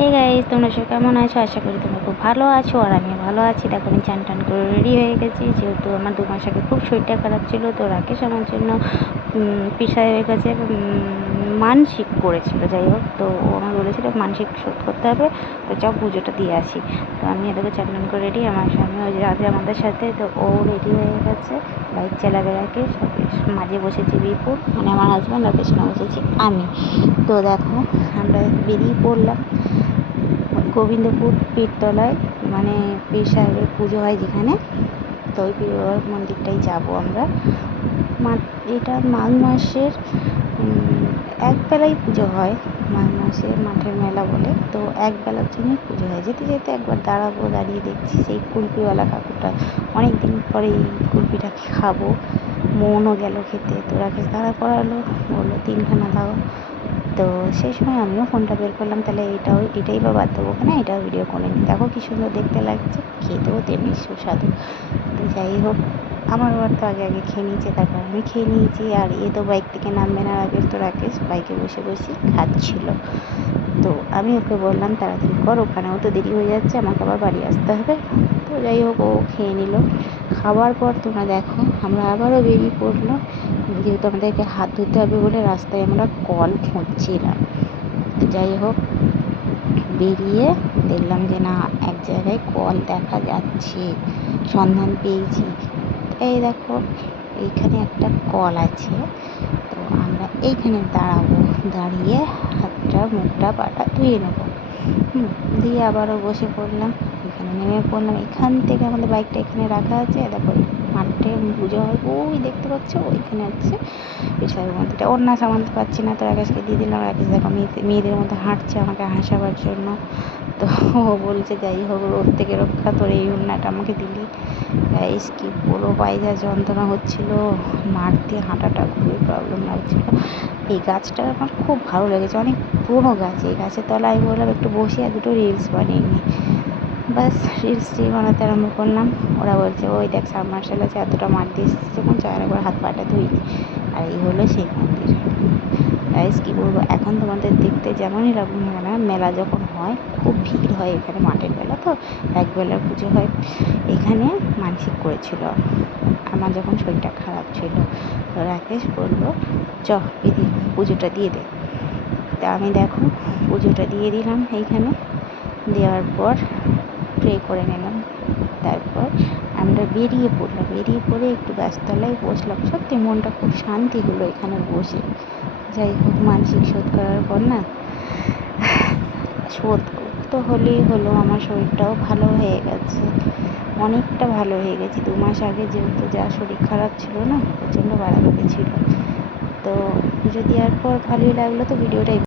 Hey guys, তোমরা সবাই কেমন আছো? আশা করি তোমরা খুব ভালো আছো আর আমি ভালো আছি। দেখো আমি চান টান করে রেডি হয়ে গেছি, যেহেতু আমার 2 মাস আগে খুব শরীরটা খারাপ ছিল। তো রাকেশ আমার জন্য পীর সাহেবের কাছে মানসিক করেছিল। যাই হোক, তো ও আমার বলেছিল মানসিক শোধ করতে হবে, তো চল পুজোটা দিয়ে আসি। তো আমি এদেরকে চান টান করে রেডি, আমার স্বামী ওই যে রাতে আমাদের সাথে, তো ও রেডি হয়ে গেছে, বাইক চালাবে রাকেশ। মাঝে বসেছি বিপুল, মানে আমার হাজব্যান্ড, আর পেছনে বসেছি আমি। তো দেখো আমরা বেরিয়ে পড়লাম গোবিন্দপুর পীরতলায়, মানে পীর সাহেবের পুজো হয় যেখানে, তো ওই পীর বাবার মন্দিরটাই যাবো আমরা। এটা মাঘ মাসের একবেলাই পুজো হয়। মাঘ মাসে মাঠের মেলা বলে, তো একবেলার জন্যই পুজো হয়। যেতে যেতে একবার দাঁড়াবো, দাঁড়িয়ে দেখছি সেই কুলপিওয়ালা কাকুটা, অনেক দিন পরে এই কুলপিটা খাবো, মনও গেল খেতে। তো রাকেশ দাঁড়া করালো, বললো 3খানা দাও। তো সেই সময় আমিও ফোনটা বের করলাম, তাহলে এটাই বা বাদ দেবো না, এটাও ভিডিও করে নিই। দেখো কী সুন্দর দেখতে লাগছে, খেতেও তেমনি সুস্বাদু। তো যাই হোক, আমার বাবার তো আগে খেয়ে নিয়েছে, তারপর আমি খেয়ে নিয়েছি। আর এ তো বাইক থেকে নামবে না, রাকেশ, তো রাকেশ বাইকে বসে বসে খাচ্ছিল। তো আমি ওকে বললাম তাড়াতাড়ি কর, ওখানেও তো দেরি হয়ে যাচ্ছে, আমাকে আবার বাড়ি আসতে হবে। তো যাই হোক, ও খেয়ে নিল। খাওয়ার পর তোমরা দেখো আমরা আবারও বেরিয়ে পড়লো, যেহেতু আমাদেরকে হাত ধুতে হবে বলে রাস্তায় আমরা কল খুঁজছিলাম। তো যাই হোক, বেরিয়ে দেখলাম যে না, এক জায়গায় কল দেখা যাচ্ছে, সন্ধান পেয়েছি। এই দেখো, এইখানে একটা কল আছে, তো আমরা এইখানে দাঁড়াবো, দাঁড়িয়ে হাতটা মুখটা পাটা ধুয়ে নেবো। দিয়ে আবারও বসে পড়লাম, এখানে নেমে পড়লাম। এখান থেকে আমাদের বাইকটা এখানে রাখা আছে, দেখো মাঠে পুজো হয়, ওই দেখতে পাচ্ছ ওইখানে হচ্ছে পীর সাহেবের মন্দিরটা। ওর না সামালতে পারছি না, তো রাকেশকে দিয়ে দিলাম। রাকেশ দেখো মেয়েদের মধ্যে হাঁটছে আমাকে হাসাবার জন্য। তো ও বলছে যাই হোক, রোদ থেকে রক্ষা, তোর এই উন্নাটা আমাকে দিলি। গাইস কি বলো, পায়ে যা যন্ত্রণা হচ্ছিলো, মাঠ দিয়ে হাঁটাটা খুবই প্রবলেম লাগছিল। এই গাছটা আমার খুব ভালো লেগেছে, অনেক পুরোনো গাছ। এই গাছের তলায় আমি বললাম একটু বসে আর দুটো রিলস বানিয়ে নিই। বাস রিলসটি বানাতে আরম্ভ করলাম। ওরা বলছে ওই দেখ সাবমার্শাল আছে, এতটা মাঠ দিয়ে এসেছে যখন, চায়ের একবার হাত পাটা ধুইনি। আর এই হলো সেই মন্দির। গাইস কী বলবো, এখন তোমাদের দেখতে যেমনই লাগুক না কেন, মেলা যখন হয় খুব ভিড় হয় এখানে, মাঠের বেলা তো, একবেলার পুজো হয়। এখানে মানসিক করেছিল আমার যখন শরীরটা খারাপ ছিল। তো রাকেশ বললো চ দিদি পুজোটা দিয়ে দে। তা আমি দেখো পুজোটা দিয়ে দিলাম এইখানে। দেওয়ার পর প্রে করে নিলাম, তারপর আমরা বেরিয়ে পড়লাম। বেরিয়ে পড়ে একটু গাছতলায় বসলাম, সত্যি মনটা খুব শান্তি হলো এখানে বসে। যাই হোক, মানসিক শোধ করার পর না, শোধ তো হলেই হলো, আমার শরীরটাও ভালো হয়ে গেছে, অনেকটা ভালো হয়ে গেছি। 2 মাস আগে যেহেতু যা শরীর খারাপ ছিল না, প্রচণ্ড বাড়াবাড়ি ছিল। তো পুজো দেওয়ার পর ভালোই লাগলো, তো ভিডিওটা